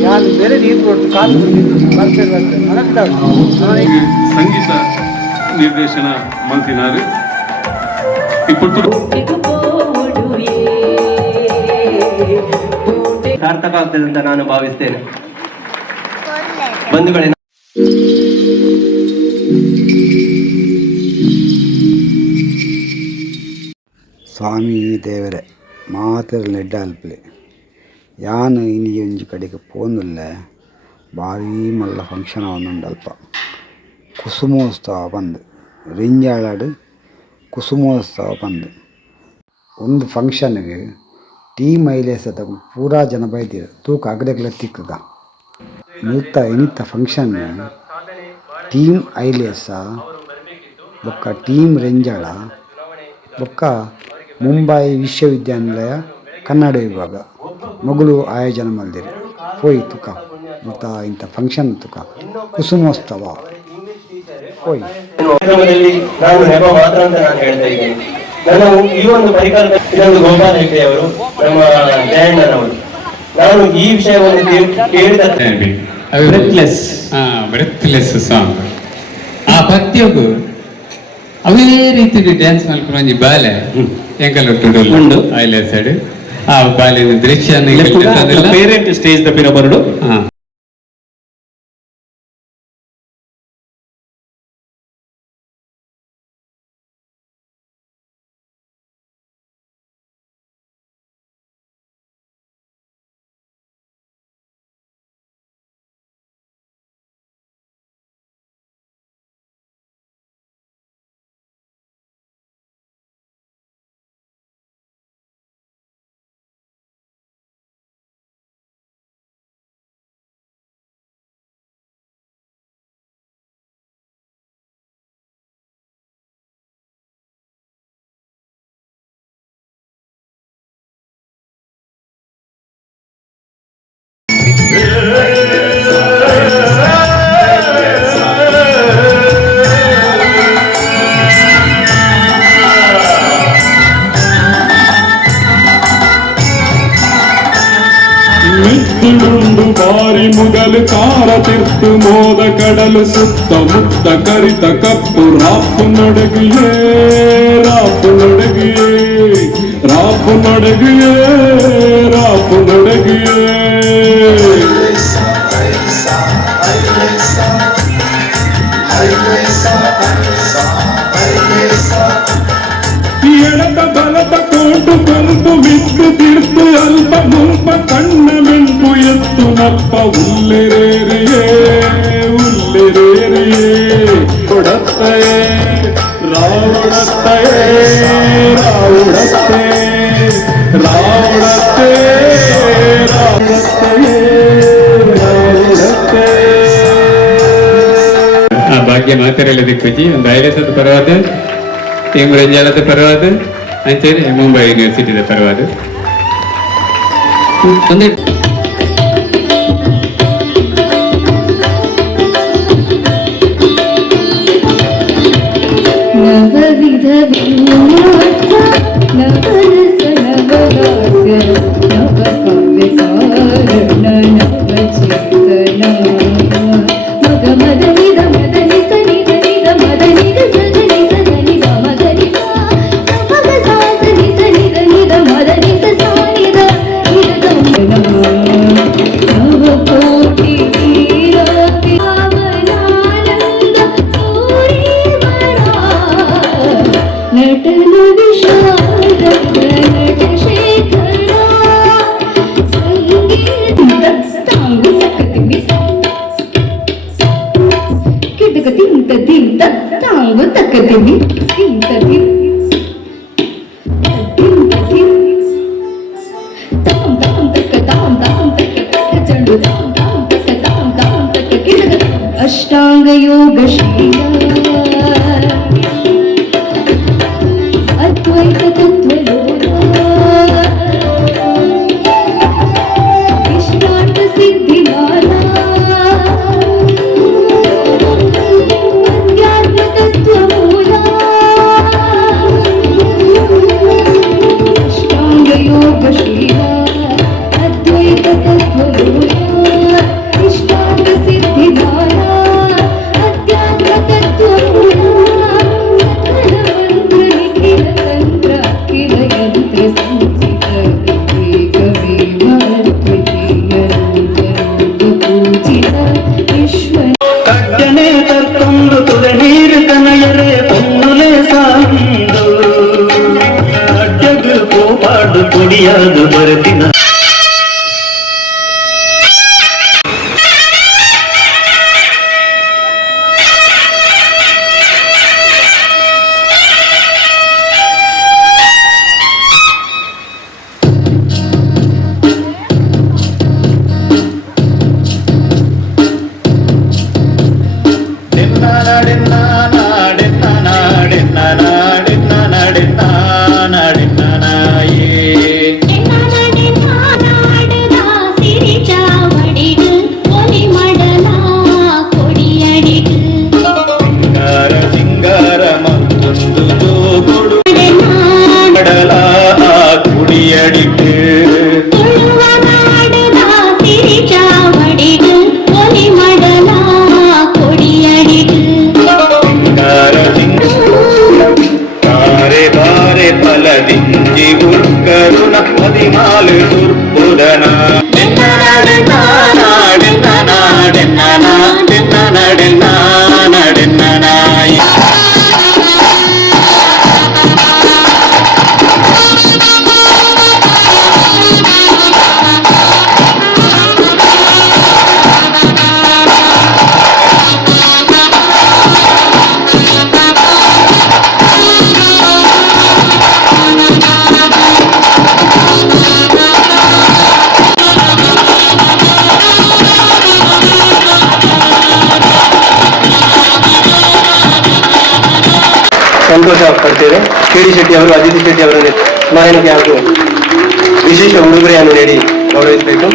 ಯಾರು ಬೇರೆ ನೀರು ಕೊಟ್ಟು ಕಾಲು ಬರ್ತಾರೆ ಬರ್ತಾರೆ ಮಲಗ್ತಾವೆ సంగీత నిర్దేశన మంత్రినారు ఇప్పుడు ಸಾರ್ಥಕ ಆಗ್ತದೆ ಅಂತ ನಾನು ಭಾವಿಸ್ತೇನೆ ಬಂಧುಗಳೇ ಸ್ವಾಮಿ ದೇವರೇ ಮಾತಿರ ಲೆಡ್ಡ ಅಲ್ಪಲೆ ಯಾನು ಇನಿಗೆ ಒಂಜಿ ಕಡೆಗ್ ಪೋವೊಂದುಲ್ಲೆ ಬಾರಿ ಮಲ್ಲ ಫಂಕ್ಷನ್ ಅವನುಂಡಲ್ಪ ಕುಸುಮೋತ್ಸವ ಪಂದ್, ರೆಂಜಾಳಡ್ ಕುಸುಮೋತ್ಸವ ಬಂದು ಒಂದು ಫಂಕ್ಷನ್ಗೆ ಟೀಮ್ ಐಲೇಸದ ಪೂರ ಜನ ಬೈದಿರು ತೂಕ ಅಗಡೆಗ್ಲ ತಿಕ್ಕಗ ನಿತ್ತ ಎನಿತ್ತ ಫಂಕ್ಷನ್ ಟೀಮ್ ಐಲೇಸ, ಬೊಕ್ಕ ಟೀಮ್ ರೆಂಜಾಳ, ಬೊಕ್ಕ ಮುಂಬೈ ವಿಶ್ವವಿದ್ಯಾನಿಲಯ ಕನ್ನಡ ವಿಭಾಗ. ಮಗಳು ಆಯೋಜನ ಮಲ್ದಿರಿ ಹೋಯ್ ತುಕ ಇಂಥ ಇಂಥ ಫಂಕ್ಷನ್ ತುಕ ಕುಸುಮೋತ್ಸವ. ಹೋಯ್. ನಾನು ನೆಪ ಮಾತ್ರ ಅಂತ ನಾನು ಹೇಳ್ತಾ ಇದ್ದೇನೆ. ನಾನು ಈ ಒಂದು ಪರಿಕಲ್ಪನೆ ಇದೊಂದು ಗೋಪಾಲ್ ಹೆಗ್ಡೆ ಅವರು ನಮ್ಮ ಜಯಣ್ಣನವರು. ನಾನು ಈ ವಿಷಯವನ್ನು ಕೇಳಿದ ಬ್ರೆತ್ಲೆಸ್ ಬ್ರೆತ್ಲೆಸ್ ಸಾಂಗ್ ಆ ಪದ್ಯಗೂ ಅವೇ ರೀತಿ ಡ್ಯಾನ್ಸ್ ಮಾಡ್ಕೊಂಡು ಒಂಜಿ ಬಾಲೆ ಎಂಕಲ್ ಉಂಡು. ಆಯ್ಲೆ ಸೈಡ್ ಆ ಬಾಲ್ಯದ ದೃಶ್ಯ ಪೇರೆಂಟ್ ಸ್ಟೇಜ್ ತಪ್ಪಿರೋ ಬರಡು திர்த்து மோத கடலு சுத்த முத்த கரித்த கப்பு ராப்பு நடுகியே ராப்பு நடுகியே ராப்பு நடுகியே ராப்பு நடுகியே tiempo ya la separada antes en Mumbai University de Paraguay. Let it ಸಂತೋಷ ಪಡ್ತೇವೆ. ಕೆ ಡಿ ಶೆಟ್ಟಿ ಅವರು, ಅಜಿತ್ ಶೆಟ್ಟಿ ಅವರ ಸ್ಮರಣೆಗೆ ಹಾಗೂ ವಿಶೇಷ ಉಡುಗೊರೆಯನ್ನು ನೀಡಿ ಗೌರವಿಸಬೇಕು.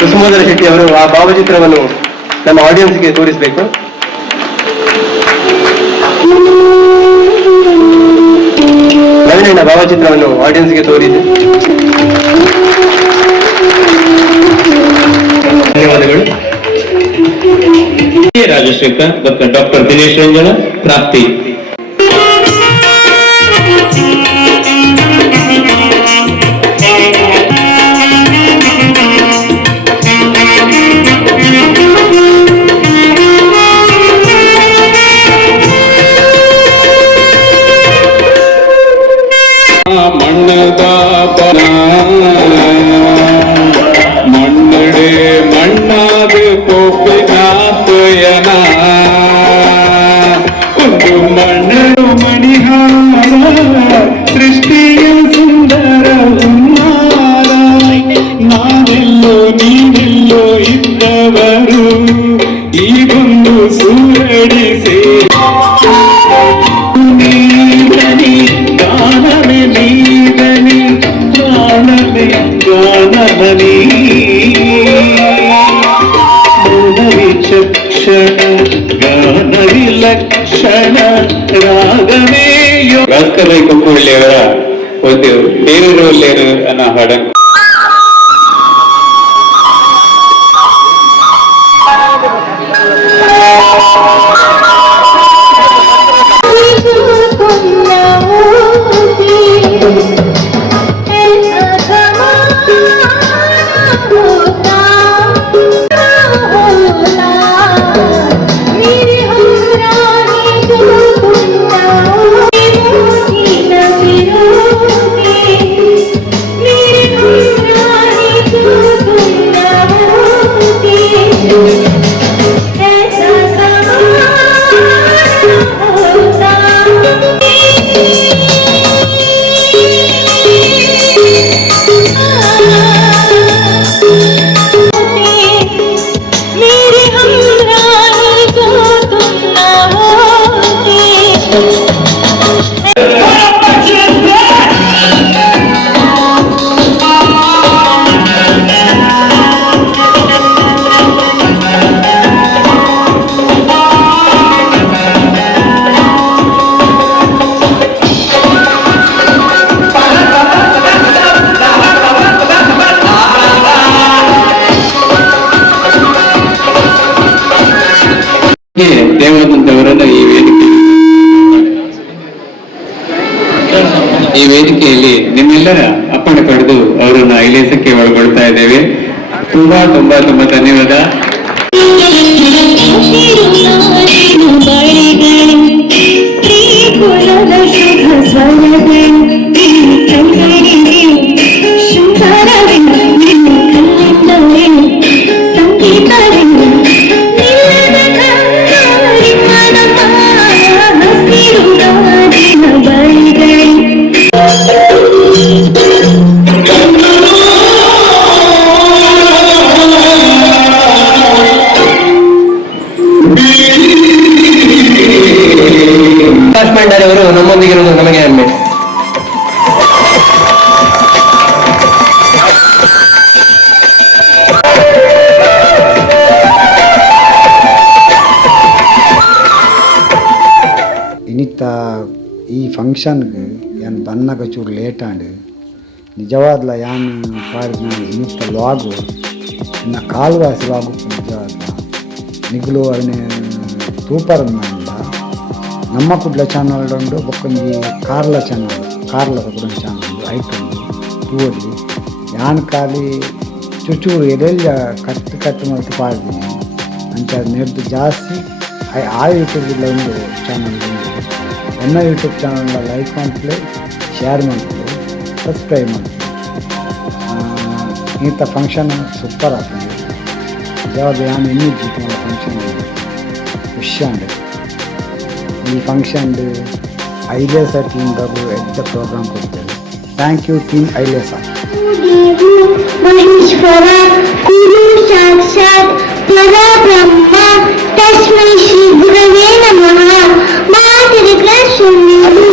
ಕುಸುಮೋದರ ಶೆಟ್ಟಿ ಅವರು ಆ ಭಾವಚಿತ್ರವನ್ನು ನಮ್ಮ ಆಡಿಯನ್ಸ್ಗೆ ತೋರಿಸಬೇಕು. ಭಾವಚಿತ್ರವನ್ನು ಆಡಿಯನ್ಸ್ಗೆ ತೋರಿದೆ ಧನ್ಯವಾದಗಳು. ರಾಜಶೇಖರ್ ಡಾಕ್ಟರ್ ದಿನೇಶ್ ರಂಜನ ಪ್ರಾಪ್ತಿ. ಒಂದು ದೇವರು ಒಳ್ಳೆಯರು ಅನ್ನೋ ನಿಮ್ಮೆಲ್ಲರ ಅಪ್ಪಣೆ ಪಡೆದು ಅವರನ್ನ ಐಲೇಸಕ್ಕೆ ಒಳಗೊಳ್ತಾ ಇದ್ದೇವೆ. ತುಂಬಾ ತುಂಬಾ ತುಂಬಾ ಧನ್ಯವಾದ. ಪ್ರಕಾಶ್ ಭಂಡಾರಿ ಅವರು ನಮ್ಮೊಂದಿಗಿರುವುದು ನಮಗೆ ಹೆಮ್ಮೆ ಇನ್ನಿತ್ತ ಈ ಫಂಕ್ಷನ್ಗೆ ಏನು ಬನ್ನಗ ಚೂರು ಲೇಟ್ ಆಂಡು ನಿಜವಾದ್ಲ ಯಾನು ಪಾಡಿನ ಇನ್ನಿತ್ತ ಲಾಗು ಇನ್ನು ಕಾಲ್ವಾಸಿ ಲಾಗು ನಿಜವಾದ್ಲ ನಿಗ್ಲು ಅವನೇ ತೂಪರ್ ಅಂದ ನಮ್ಮ ಕುಡ್ಲ ಚಾನಲ್ ಉಂಡು ಬೊಕ್ಕೊಂಜಿ ಕಾರ್ಲ ಚಾನಲ್ ಕಾರ್ಲ ಕೂಡ ಚಾನಲ್ ಐಟ್ ಉಂಡು ತೂವೊಲಿ ಯಾನ್ ಖಾಲಿ ಚುಚೂರು ಎಡೆಲ್ಲ ಕಟ್ಟು ಕಟ್ಟು ಮತ್ತು ಪಾಡ್ತೀನಿ ಅಂಚ ನೆಡ್ದು ಜಾಸ್ತಿ ಆ- ಆ ಯೂಟ್ಯೂಬ್ಲ ಒಂದು ಚಾನಲ್ ಉಂಡು ಎನ್ನ ಯೂಟ್ಯೂಬ್ ಚಾನಲ್ನ ಲೈಕ್ ಮಾಡ್ತಲೇ ಶೇರ್ ಮಾಡ್ತಲೇ ಸಬ್ಸ್ಕ್ರೈಬ್ ಮಾಡ್ತಲೇ ಇಂಥ ಫಂಕ್ಷನ್ ಸೂಪರ್ ಆಗ್ತದೆ ಯಾವ್ದು ಯಾನು ಇನ್ನೂ ಜೀತನ ಫಂಕ್ಷನ್ ಖುಷಿ ಅಂಡೆ ಈ ಫಂಕ್ಷನ್ ಐದೇ ಸರ್ತಿ ಇಂದಾಗು ಎಡ್ಡ ಪ್ರೋಗ್ರಾಮ್ ಕೊಡ್ತಾರೆ thank you team ಐಲೇಸ Devu Maheshwara ಗುರು ಸಾಕ್ಷಾತ್ ಪರಬ್ರಹ್ಮ ತಸ್ಮೈ ಶ್ರೀ ಗುರವೇ ನಮಃ ಮಾತರಿಗಳ ಸುಳ್ಳು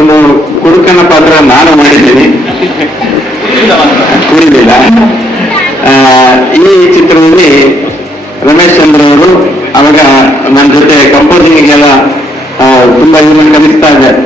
ಒಂದು ಕುಡುಕನ ಪಾತ್ರ ನಾನು ಮಾಡಿದ್ದೀನಿ. ಕುಡಿದಿಲ್ಲ ಈ ಚಿತ್ರದಲ್ಲಿ ರಮೇಶ್ ಚಂದ್ರ ಅವರು ಅವಾಗ ನನ್ನ ಜೊತೆ ಕಂಪೋಸಿಂಗಿಗೆಲ್ಲ ತುಂಬಾ ಇದನ್ನ ಕಲಿಸ್ತಾ ಇದ್ದಾರೆ.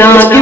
not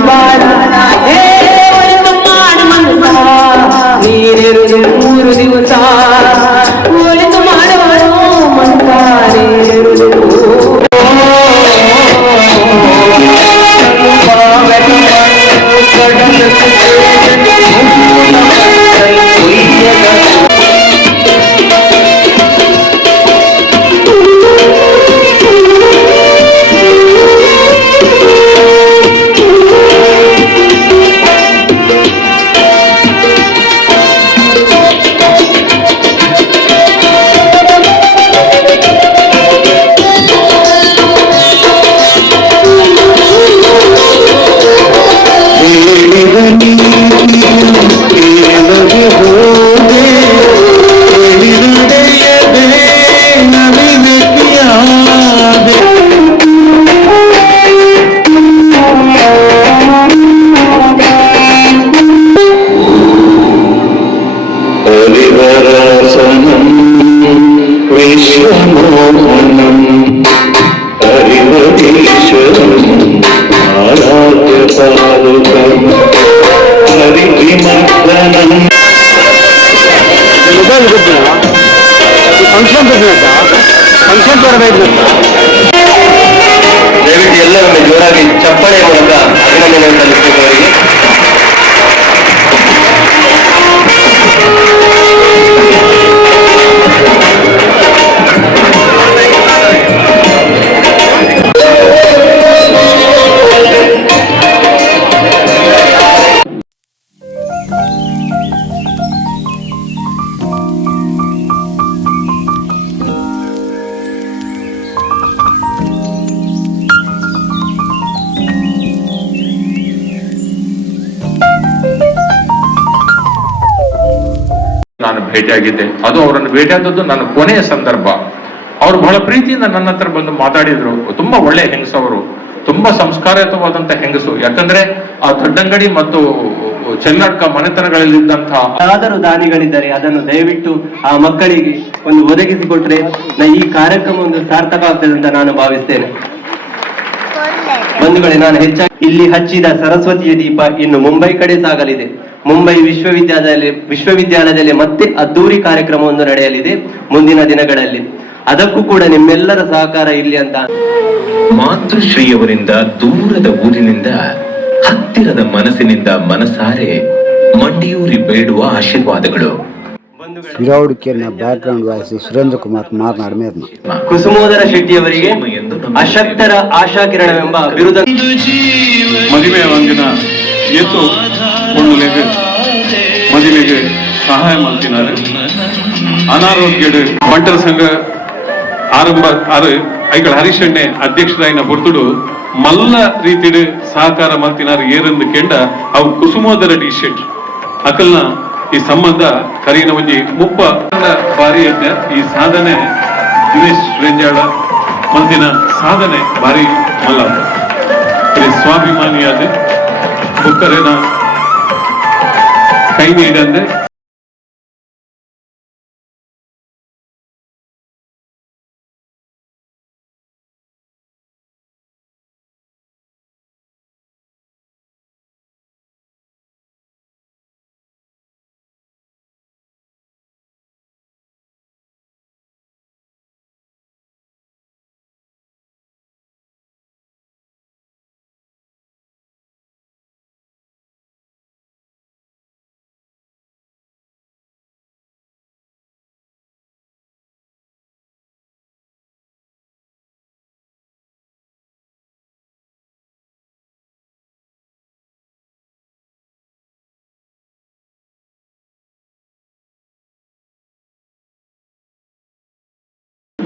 ಭೇಟಿಯಾಗಿದ್ದೆ ಅದು ಅವರನ್ನು ಭೇಟಿಯಾದದ್ದು ನನ್ನ ಕೊನೆಯ ಸಂದರ್ಭ. ಅವರು ಬಹಳ ಪ್ರೀತಿಯಿಂದ ನನ್ನ ಹತ್ರ ಬಂದು ಮಾತಾಡಿದ್ರು. ತುಂಬಾ ಒಳ್ಳೆ ಹೆಂಗಸವರು ತುಂಬಾ ಸಂಸ್ಕಾರಯುತವಾದಂತಹ ಹೆಂಗಸು. ಯಾಕಂದ್ರೆ ಆ ದೊಡ್ಡಂಗಡಿ ಮತ್ತು ಚೆನ್ನಡ್ಕ ಮನೆತನಗಳಲ್ಲಿದ್ದಂತಹ ಯಾರಾದರೂ ದಾನಿಗಳಿದ್ದಾರೆ ಅದನ್ನು ದಯವಿಟ್ಟು ಆ ಮಕ್ಕಳಿಗೆ ಒಂದು ಒದಗಿಸಿಕೊಟ್ರೆ ಈ ಕಾರ್ಯಕ್ರಮ ಒಂದು ಸಾರ್ಥಕ ಆಗ್ತದೆ ಅಂತ ನಾನು ಭಾವಿಸ್ತೇನೆ. ಬಂಧುಗಳೇ, ನಾನು ಹೆಚ್ಚಾಗಿ ಇಲ್ಲಿ ಹಚ್ಚಿದ ಸರಸ್ವತಿಯ ದೀಪ ಇನ್ನು ಮುಂಬೈ ಕಡೆ ಸಾಗಲಿದೆ. ಮುಂಬೈ ವಿಶ್ವವಿದ್ಯಾಲಯದಲ್ಲಿ ವಿಶ್ವವಿದ್ಯಾಲಯದಲ್ಲಿ ಮತ್ತೆ ಅದ್ದೂರಿ ಕಾರ್ಯಕ್ರಮವೊಂದು ನಡೆಯಲಿದೆ ಮುಂದಿನ ದಿನಗಳಲ್ಲಿ. ಅದಕ್ಕೂ ಕೂಡ ನಿಮ್ಮೆಲ್ಲರ ಸಹಕಾರ ಇಲ್ಲಿ ಅಂತ. ಮಾತೃಶ್ರೀಯವರಿಂದ ದೂರದ ಊರಿನಿಂದ ಹತ್ತಿರದ ಮನಸ್ಸಿನಿಂದ ಮನಸಾರೆ ಮಂಡಿಯೂರಿ ಬೇಡುವ ಆಶೀರ್ವಾದಗಳು. ಕುಸುಮೋದರ ಶೆಟ್ಟಿ ವಾಯ್ಸ್ ಸುರೇಂದ್ರ ಕುಮಾರ್ ಮಾತನಾಡ ಮೇರ್ನ ಕುಸುಮೋದರ ಶೆಟ್ಟಿಯವರಿಗೆ ಅಶಕ್ತರ ಆಶಾಕಿರಣವೆಂಬ ವಿರುದ್ಧ ಮದುವೆ ಒಂದಿನ ಎತ್ತು ಕೊಂಡಲೆಗೆ ಮದುವೆಗೆ ಸಹಾಯ ಮಾಡ್ತಿದ್ದಾರೆ. ಅನಾರೋಗ್ಯದ ಮಂಟಲ ಸಂಘ ಆರಂಭ ಆರು ಐಗಳ ಹರಿಶಣ್ಣೆ ಅಧ್ಯಕ್ಷರಾಯಿನ ಹೊರತುಡು ಮಲ್ಲ ರೀತಿಡ್ ಸಹಕಾರ ಮಾಡ್ತಿನಾರು ಏರೆಂದು ಕೆಂಡ ಅವು ಕುಸುಮೋದರ ಡಿಶೆಟ್ ಶರ್ಟ್ ಅಕಲ್ನ ಈ ಸಂಬಂಧ ಕರೀನ ಒಂಜಿ ಮುಪ್ಪ ಬಾರಿ ಈ ಸಾಧನೆ ದಿನೇಶ್ ರೆಂಜಾಳ ಮಂದಿನ ಸಾಧನೆ ಬಾರಿ ಮಲ್ಲ. ಸ್ವಾಭಿಮಾನಿಯಾದ ಬುಕ್ಕರೇನ ಕೈ ನೀಡಂದೆ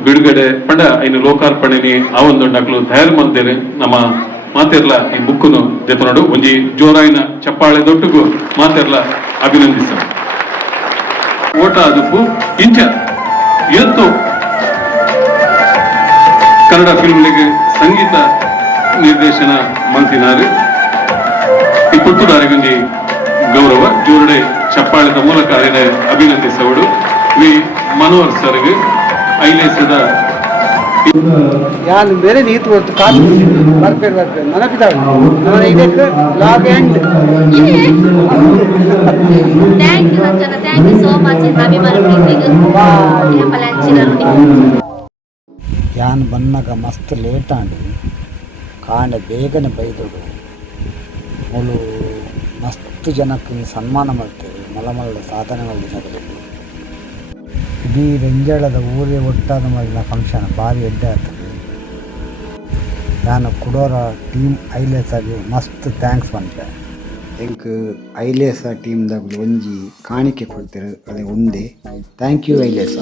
ಬಿಡುಗಡೆ ಪಂಡ ಇನ್ನು ಲೋಕಾರ್ಪಣೆನಿ ಆ ಒಂದು ನಕಲು ತಯಾರು ಮಾಡ್ತೇನೆ ನಮ್ಮ ಮಾತೆರ್ಲ ಈ ಬುಕ್ಕನು ದೆತನಡು ಒಂಜಿ ಜೋರಾಯಿನ ಚಪ್ಪಾಳೆ ದೊಟ್ಟುಗು ಮಾತೆರ್ಲ ಅಭಿನಂದಿಸ. ಓಟ ಅದಕ್ಕೂ ಇಂಚ ಎತ್ತು ಕನ್ನಡ ಫಿಲ್ಮ್ಗಳಿಗೆ ಸಂಗೀತ ನಿರ್ದೇಶನ ಮಂತಿನಾರು ಈ ಪುತ್ತೂರಾರಿಗೊಂಜಿ ಗೌರವ ಜೋರಡೆ ಚಪ್ಪಾಳೆದ ಮೂಲಕ ಅರಿನ ಅಭಿನಂದಿಸವಡು ವಿ. ಮನೋಹರ್ ಸರ್ಗೆ ಐಲೇಸದ ಯಾನ್ ಬೇರೆ ನೀತು ಕೊಟ್ಟು ಕಾಲು ಬರ್ಪೇರು ಬರ್ಪೇರು ಮನಪಿದಾವೆ ನಾನು ಇದಕ್ಕೆ ಲಾಗ್ end. Thank you Sanjana thank you so much ಅಭಿಮಾನ ಪ್ರೀತಿಗೆ ಹೆಂಪಲ ಹಂಚಿದರು ಯಾನ್ ಬನ್ನಗ ಮಸ್ತ್ ಲೇಟ್ ಆಂಡಿ. ಕಾಂಡೆ ಬೇಗನೆ ಬೈದು ಮುಳು ಮಸ್ತ್ ಜನಕ್ಕೆ ಸನ್ಮಾನ ಮಾಡ್ತೇವೆ. ಮಲಮಲ್ಲ ಸಾಧನೆ ಮಾಡಿದ ಇಡೀ ರೆಂಜಾಳದ ಊರೇ ಒಟ್ಟಾದ ಮಾಡಿದ ಫಂಕ್ಷನ್ ಭಾರಿ ಎಡ್ಡೆ ಆಗ್ತದೆ ನಾನು ಕುಡೋರ ಟೀಮ್ ಐಲೇಸಾಗಿ ಮಸ್ತ್ ಥ್ಯಾಂಕ್ಸ್ ಬಂತೆ ಎಂಕ್ ಐಲೇಸ ಟೀಮ್ದಾಗ ಒಂಜಿ ಕಾಣಿಕೆ ಕೊಡ್ತೀರಿ ಅದೇ ಒಂದೇ. Thank you ಐಲೇಸ